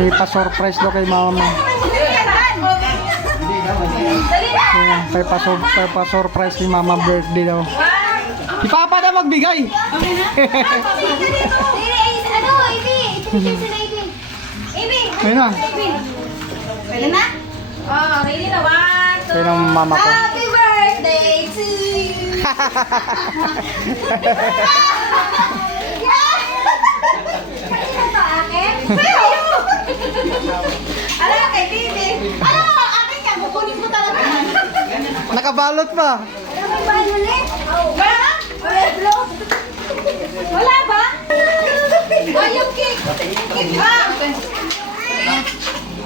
May pa-surprise daw kay mama. May pa-surprise kay mama birthday daw. Si Papa na magbigay. Ano, Ibi? Ipinigyan sila, Ibi. Ibi! Ayun na. Pwede na? Oh, ready na. 1, 2. Ayun ang mama ko. Happy birthday to you! Kanina to, akin? Sa'yo! Alam mo kay Bibi. Alam mo, akin ka. Kukunin mo talaga. Nakabalot pa. Alam mo ba yun ulit? Ba? Wala ba? Wala ba? Oh, yung cake. Cake ba?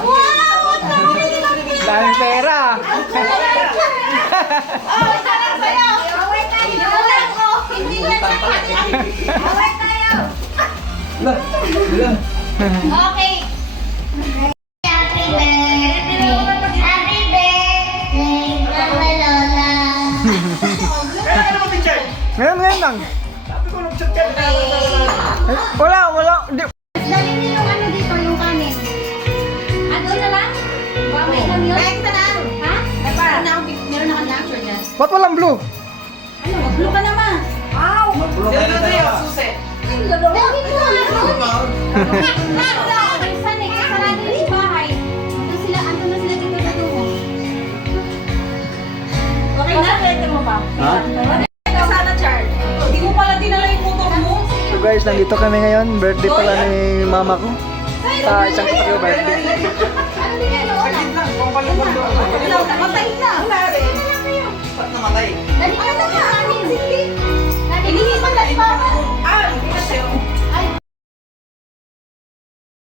Wow! Ang dami nilang cake. Daming pera. Oh, isa lang sa'yo. Away tayo. Wala ko. Hindi yan sa kanya. Away tayo. Okay. Happy birthday. Happy birthday, Mama Lola. Ngayon lang. Eh, wala. Dali niyo yung ano dito, yung kanin. Ano na lang? Mamay lang yun. Kaya kita na. Ha? Meron na ka-lecture dyan. Ba't walang blue? Ano? Blue ka naman. Wow! Susi. Ay, lalo. Lagi ko na. Saan eh? Sarado yung bahay. Ando na sila dito na doon. Okay na? Pwede mo ba? Ha? Sana, Char. Hindi mo pala dinala yung motor mo. So guys, nandito kami ngayon. Birthday pala ni mama ko. Sa isang kapatid ko birthday. Ano din yan? Namatay na.